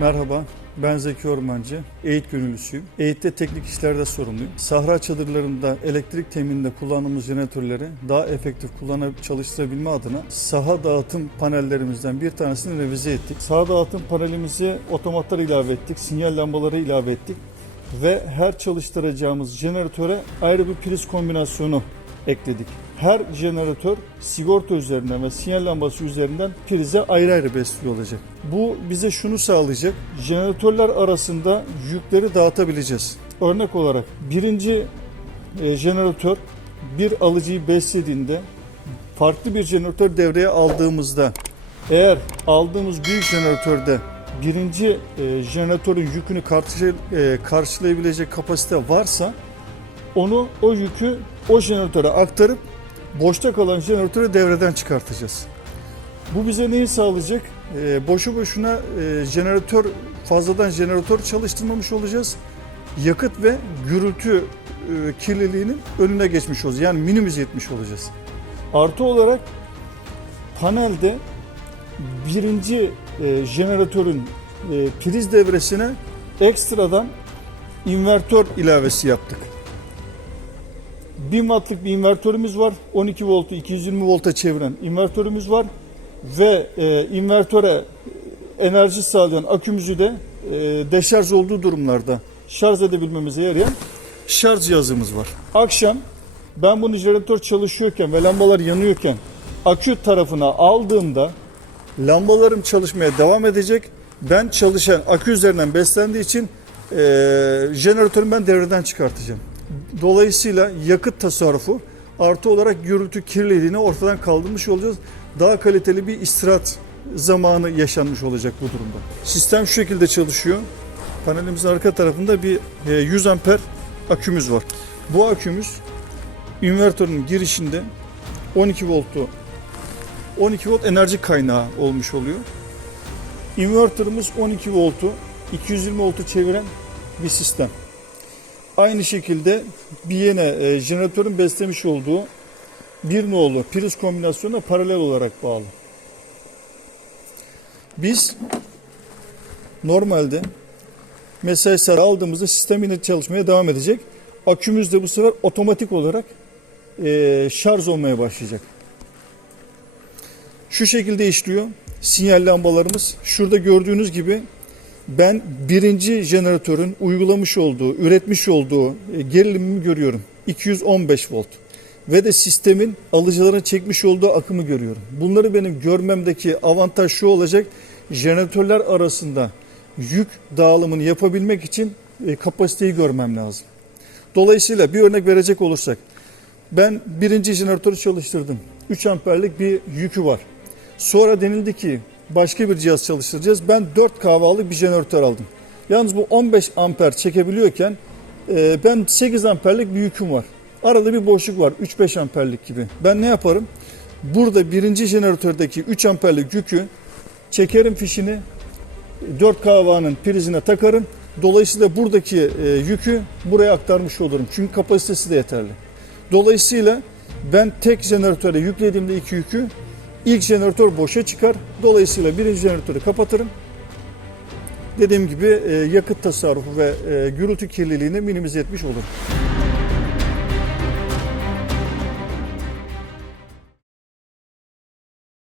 Merhaba, ben Zeki Ormancı, EğIT gönüllüsüyüm. EğIT'te teknik işlerde sorumluyum. Sahra çadırlarında elektrik temininde kullandığımız jeneratörleri daha efektif kullanıp çalıştırabilme adına saha dağıtım panellerimizden bir tanesini revize ettik. Saha dağıtım panelimize otomatlar ilave ettik, sinyal lambaları ilave ettik ve her çalıştıracağımız jeneratöre ayrı bir priz kombinasyonu ekledik. Her jeneratör sigorta üzerinden ve sinyal lambası üzerinden prize ayrı ayrı besliyor olacak. Bu bize şunu sağlayacak. Jeneratörler arasında yükleri dağıtabileceğiz. Örnek olarak birinci e, jeneratör bir alıcıyı beslediğinde farklı bir jeneratör devreye aldığımızda eğer aldığımız büyük jeneratörde birinci e, jeneratörün yükünü e, karşılayabilecek kapasite varsa onu o yükü o jeneratöre aktarıp boşta kalan jeneratörü devreden çıkartacağız. Bu bize neyi sağlayacak? E, boşu boşuna e, jeneratör fazladan jeneratör çalıştırmamış olacağız. Yakıt ve gürültü e, kirliliğinin önüne geçmiş olacağız. Yani minimize etmiş olacağız. Artı olarak panelde birinci e, jeneratörün e, priz devresine ekstradan invertör ilavesi yaptık. 1000 wattlık bir invertörümüz var. 12 voltu 220 volta çeviren invertörümüz var. Ve e, invertöre enerji sağlayan akümüzü de e, deşarj olduğu durumlarda şarj edebilmemize yarayan şarj cihazımız var. Akşam ben bunu jeneratör çalışıyorken ve lambalar yanıyorken akü tarafına aldığımda lambalarım çalışmaya devam edecek. Ben çalışan akü üzerinden beslendiği için e, jeneratörü ben devreden çıkartacağım. Dolayısıyla yakıt tasarrufu artı olarak gürültü kirliliğini ortadan kaldırmış olacağız. Daha kaliteli bir istirahat zamanı yaşanmış olacak bu durumda. Sistem şu şekilde çalışıyor. Panelimizin arka tarafında bir e, 100 amper akümüz var. Bu akümüz invertörün girişinde 12 voltu 12 volt enerji kaynağı olmuş oluyor. Inverter'ımız 12 voltu 220 voltu çeviren bir sistem. Aynı şekilde bir yine e, jeneratörün beslemiş olduğu bir nolu priz kombinasyonuna paralel olarak bağlı. Biz normalde mesai saati aldığımızda sistem yine çalışmaya devam edecek. Akümüz de bu sefer otomatik olarak e, şarj olmaya başlayacak. Şu şekilde işliyor. Sinyal lambalarımız. Şurada gördüğünüz gibi ben birinci jeneratörün uygulamış olduğu, üretmiş olduğu e, gerilimimi görüyorum. 215 volt. Ve de sistemin alıcılara çekmiş olduğu akımı görüyorum. Bunları benim görmemdeki avantaj şu olacak. Jeneratörler arasında yük dağılımını yapabilmek için e, kapasiteyi görmem lazım. Dolayısıyla bir örnek verecek olursak ben birinci jeneratörü çalıştırdım. 3 amperlik bir yükü var. Sonra denildi ki başka bir cihaz çalıştıracağız. Ben 4 kahvalık bir jeneratör aldım. Yalnız bu 15 amper çekebiliyorken e, ben 8 amperlik bir yüküm var. Arada bir boşluk var 3-5 amperlik gibi. Ben ne yaparım? Burada birinci jeneratördeki 3 amperlik yükü çekerim fişini 4 kahvanın prizine takarım. Dolayısıyla buradaki e, yükü buraya aktarmış olurum. Çünkü kapasitesi de yeterli. Dolayısıyla ben tek jeneratöre yüklediğimde iki yükü ilk jeneratör boşa çıkar. Dolayısıyla birinci jeneratörü kapatırım. Dediğim gibi e, yakıt tasarrufu ve e, gürültü kirliliğini minimize etmiş olurum.